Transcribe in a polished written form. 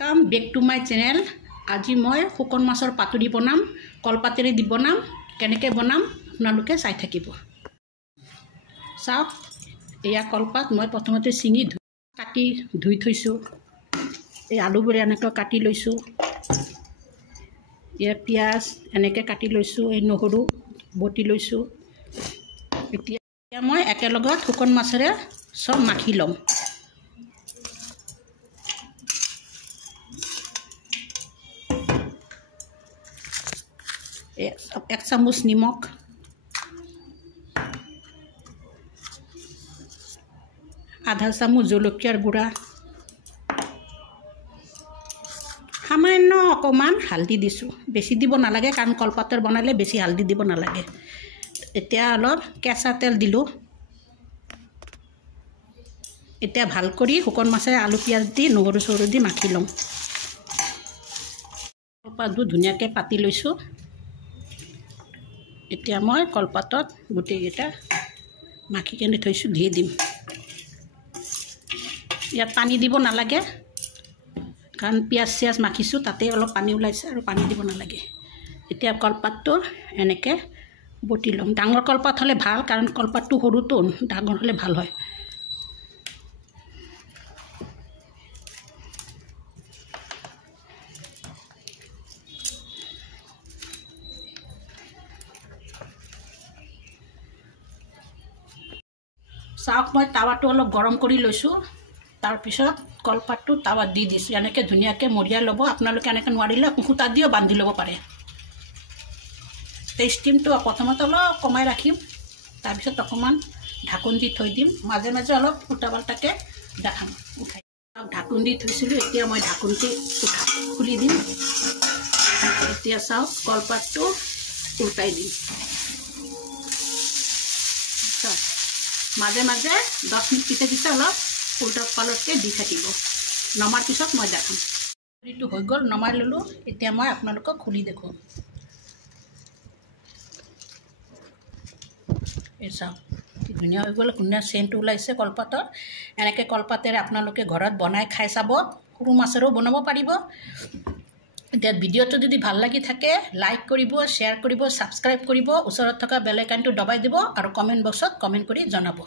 Welcome back to my channel. আজি মই শুকন মাছৰ পাতুৰি বনাম, কলপাতেৰে দি বনাম, কেনেকৈ বনাম আপোনালোকে চাই থাকিব। চাওক, এয়া কলপাত মই প্ৰথমতে চিঙি কাটি ধুই থৈছোঁ। এই আলুবোৰ এনেকৈ কাটি লৈছোঁ। এয়া পিঁয়াজ এনেকৈ কাটি লৈছোঁ। এই নহৰু বটি লৈছোঁ। এতিয়া মই একেলগত শুকন মাছেৰে চব মাখি ল'ম। एक चामच निमख, आधा चामच जलकियार गुड़ा, सामान्य अकमान हालधि दिसो। बेसि দিব নালাগে কাৰণ কলপাতৰ বনালে বেছি হালধি দিব নালাগে। এতিয়া অলপ কেঁচা তেল দিলো। এতিয়া ভাল কৰি শুকন মাছে আলু পিঁয়াজ দি নহৰু চৰু দি মাখি লম। কলপাতটো ধুনীয়াকৈ পাতি লৈছোঁ। এতিয়া মই কলপাতত গোটেইকেইটা মাখি কেনে থৈছোঁ দি দিম। ইয়াত পানী দিব নালাগে কাৰণ পিঁয়াজ চিয়াজ মাখিছোঁ, তাতে অলপ পানী ওলাইছে আৰু পানী দিব নালাগে। এতিয়া কলপাতটো এনেকৈ বটি ল'ম। ডাঙৰ কলপাত হ'লে ভাল কাৰণ কলপাতটো সৰুটো, ডাঙৰ হ'লে ভাল হয়। চাওক, মই টাৱাটো অলপ গৰম কৰি লৈছোঁ। তাৰপিছত কলপাতটো টাৱাত দি দিছোঁ। এনেকৈ ধুনীয়াকৈ মৰিয়াই ল'ব। আপোনালোকে এনেকৈ নোৱাৰিলে সূতা দিও বান্ধি ল'ব পাৰে। এই ষ্টিমটো প্ৰথমতে অলপ কমাই ৰাখিম, তাৰপিছত অকণমান ঢাকোন দি থৈ দিম। মাজে মাজে অলপ উল্টা পাল্টাকৈ দেখাম উঠাই। ঢাকোন দি থৈছিলোঁ, এতিয়া মই ঢাকোনটো খুলি দিম। এতিয়া চাওক, কলপাতটো উল্টাই দিম। মাজে মাজে 10 মিনিট পিছে অলপ উল্টা পালটকৈ দি থাকিব। নমাৰ পিছত মই দেখাম। এইটো হৈ গ'ল, নমাই ল'লোঁ। এতিয়া মই আপোনালোকক খুলি দেখুৱাম। এই চাওক, ধুনীয়া হৈ গ'ল, ধুনীয়া চেণ্ট ওলাইছে কলপাতৰ। এনেকৈ কলপাতেৰে আপোনালোকে ঘৰত বনাই খাই চাব। সৰু মাছেৰেও বনাব পাৰিব। এতিয়া ভিডিঅ'টো যদি ভাল লাগি থাকে লাইক কৰিব, শ্বেয়াৰ কৰিব, ছাবস্ক্ৰাইব কৰিব, ওচৰত থকা বেল আইকনটো দবাই দিব আৰু কমেণ্ট বক্সত কমেণ্ট কৰি জনাব।